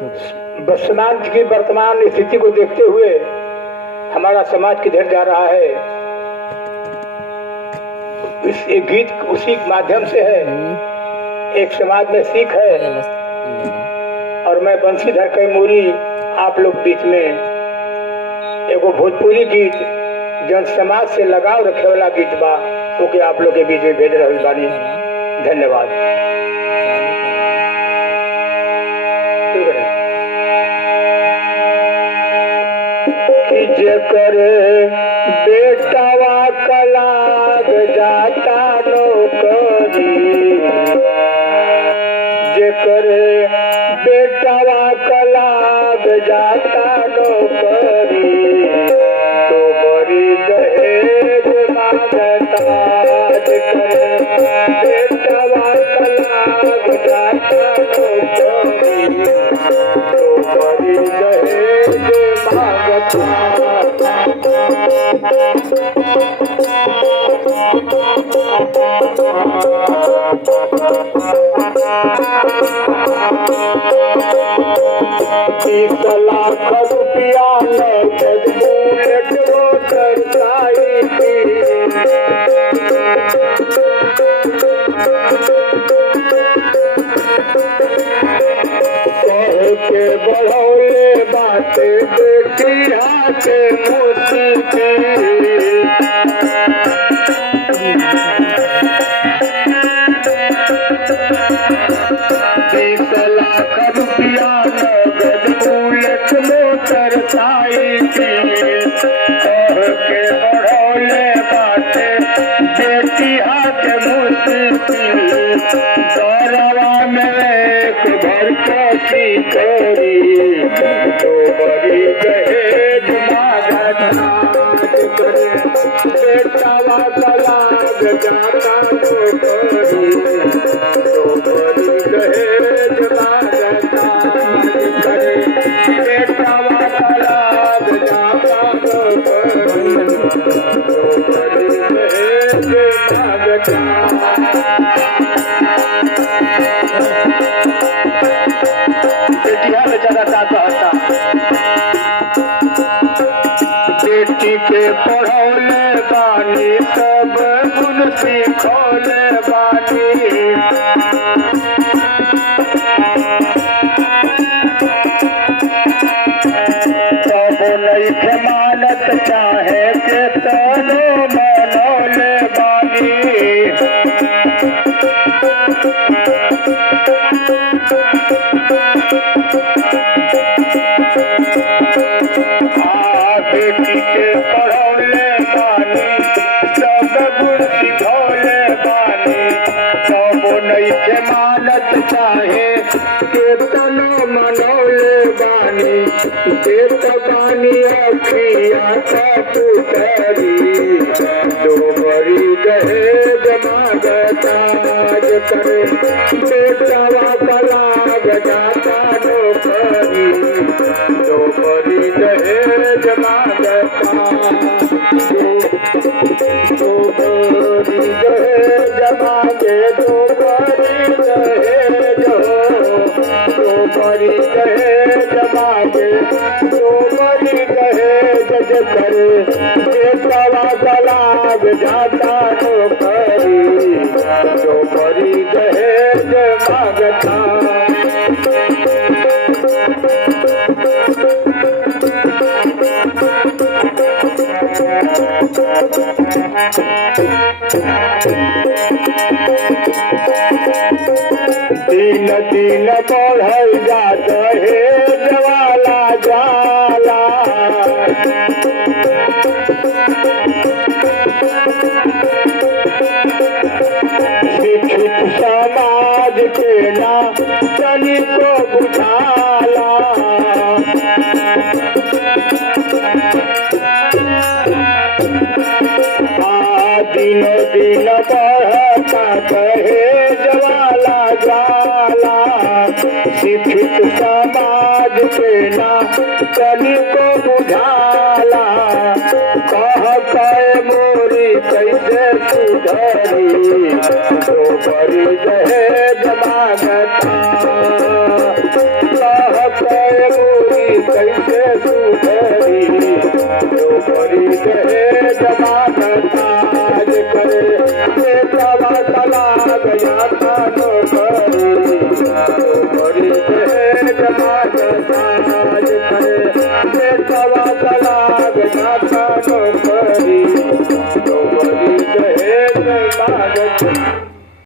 समाज की वर्तमान स्थिति को देखते हुए हमारा समाज किधर जा रहा है, इस गीत उसी माध्यम से है। एक समाज में सीख है और मैं बंशीधर कैमूरी आप लोग बीच में एगो भोजपुरी गीत जन समाज से लगाव रखे वाला गीत बा ओके आप लोग के बीच में भेज रहे बानी। धन्यवाद। कि जेकर बेटावा कलाग जाता नौकरी, जेकर बेटावा कलाग जाता नौकरी, तो बड़ी दहेज मांगता। जेकर बेटावा कलाग जाता नौकरी, तो बड़ी दहेज मांगता। $30 लाख रुपया नगद बुलेट मोटरसाइकिल, कह के बढ़ौले बाटे बेटी हाथे मुश्किल। $30 लाख रुपया नगद बुलेट मोटरसाइकिल, कह के बढ़ौले बाटे बेटी हाथे मुश्किल। दौरवा में एक घर कैसी करी, तो बड़ी दहेज मांगता। बेटावा कलाग जाता नौकरी, तो बड़ी दहेज मांगता। बेटावा कलाग जाता नौकरी, तो बड़ी दहेज मांगता। बेटिया बेचारा दादा था, बेटी के पढ़ौले बानी सब गुण सिखौले बानी। तब नइखे मानत चाहे के तनो मनौले बानी। बेटी के पढ़ौले बानी सब गुण सिखौले बानी। तब नइखे मानत चाहे के तनो मनौले बानी। देत बानी अखिया का पुतरी, दो बड़ी दहेज मांगता। जेकर बेटावा कलाग जाता नौकरी, दो बड़ी दहेज मांगता। दो बड़ी दहेज मांगे, दो बड़ी दहेज हो। दो बड़ी दहेज मांगे, दो बड़ी दहेज। जेकर बेटावा कलाग जाता नौकरी, दो बड़ी दहेज मांगता। दिन दिन बढ़ल जा दहेज वाला जाला। शिक्षित समाज के ना तनिको बुझाला। दिनो दिन बढ़ता दहेज वाला जाला। शिक्षित समाज के ना तनिको बुझाला। कह कैमूरी कैसे सुधरी, तो बड़ी दहेज मांगता। कह करी दे जमाना